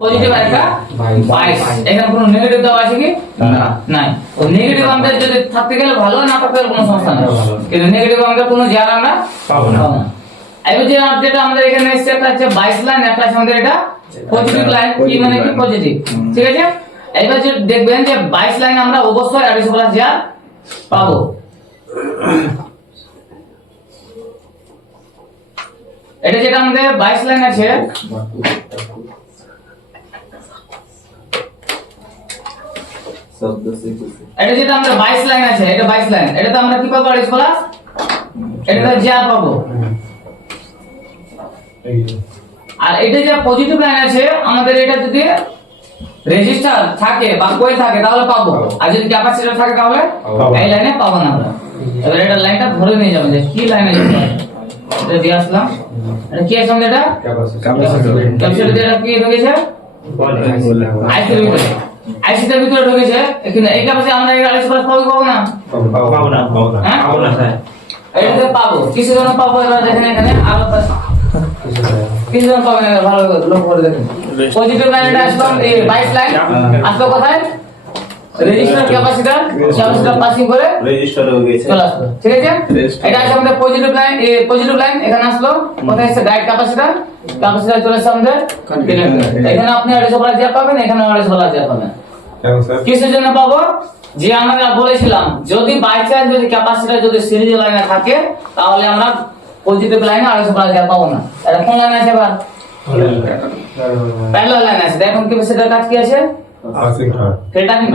positive আর একটা 22 এখানে কোনো নেগেটিভ দাও আছে কি না নাই তো নেগেটিভ আমাদের যদি থাকতে গেলে ভালো না থাকতে গেলে কোনো সমস্যা নেই কিন্তু নেগেটিভ আমাদের কোনো জায়গা আমরা পাবো না এবার যেটা আমাদের এখানে এসে একটা আছে 22 লাইন একটা আছে আমাদের এটা পজিটিভ লাইন কি মানে কি পজিটিভ ঠিক আছে এবার যে দেখবেন যে 22 লাইন আমরা অবশ্যই 250 প্লাস যা পাবো এটা যেটা আমাদের 22 লাইন আছে এটা যেটা আমরা 22 লাইন আছে এটা 22 লাইন এটা তো আমরা কি পাবো 250 প্লাস এটা যা পাবো আর এটা যে পজিটিভ লাইন আছে আমাদের এটা যদি রেজিস্টার থাকে বা কোয়েল থাকে তাহলে পাবো আর যদি ক্যাপাসিটর থাকে তাহলে এই লাইনে পাবো না আমরা এবার এটা লাইনটা ধরে নিয়ে যাবেন যে কি লাইনে যেতে এটা দিয়ে আসলাম এটা কি আছে আমাদের এটা ক্যাপাসিটর এটা কি ঢুকেছে আইসির ভিতরে আইসির ভিতরে ঢুকেছে এখানে এই ক্যাপাসিটর আমরা এই 250 প্লাস পাবো না পাবো না স্যার এটাতে পাবো কিছু জন পাবো এবার দেখেন এখানে আরো কিছু জন পাবেন ভালো লক্ষ্য করে দেখেন পজিটিভ লাইনটা আসলাম এই 22 লাইন আসলো কোথায় রেজিস্টার ক্যাপাসিটর পাসিং করে রেজিস্টার হয়ে গেছে চলে আসলো ঠিক আছে এটা আছে আমাদের পজিটিভ লাইন এই পজিটিভ লাইন এখানে আসলো কোথায় আছে গাইড ক্যাপাসিটর চলে আসছে আমাদের এখানে আপনি 250 প্লাস যা পাবেন এখানে 250 প্লাস যা পাবেন কিসের জন্য পাবো যে আমরা বলেছিলাম যদি বাই চান্স যদি ক্যাপাসিটর যদি সিরিজ লাইনে থাকে তাহলে আমরা পজিটিভ লাইনে 250 প্লাস যা পাবো না এটা কোন লাইন আছে এবার প্যারালাল লাইন আছে দেখুন ক্যাপাসিটর কাজ কি আছে ফিল্টারিং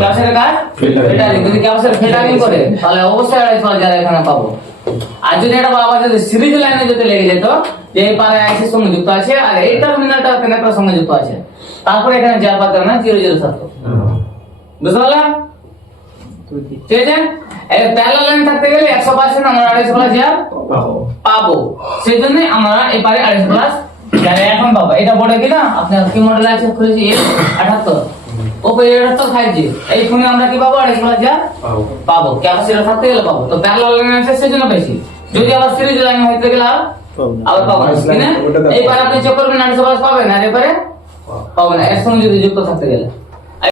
ক্যাপাসিটর কাজ ফিল্টারিং যদি ক্যাপাসিটর ফিল্টারিং করে তাহলে অবশ্যই 250 প্লাস যা এখানে পাবো আর যদি এটা বাবা যদি সিরিজ লাইনে যদি লেগে যেত যে এই পারে আইসি সঙ্গে যুক্ত আছে আর এই টার্মিনালটা কানেক্টর সঙ্গে যুক্ত আছে তারপরে এখানে যা পাতে না 00 থাকতো বুঝতে পারলা ঠিক আছে এই প্যারালাল লাইন থাকতে গেলে 100% আমরা 250 প্লাস যা পাবো সেজন্য আমরা এই পারে 250 প্লাস যারা এখন পাবো এটা বড় কি না আপনার কি মডেল আছে খুলেছি 78 ওপো 78 5G এই ফোনে আমরা কি পাবো 250 প্লাস যা পাবো ক্যাপাসিটর থাকতে গেলে পাবো তো প্যারালাল লাইন আছে সেজন্য বেশি যদি আবার সিরিজ লাইন হইতে গেলে আবার পাবো না এইবার আপনি চেক করবেন 250 প্লাস পাবেন আর এবারে পাবো না এর সঙ্গে যদি যুক্ত থাকতে গেলে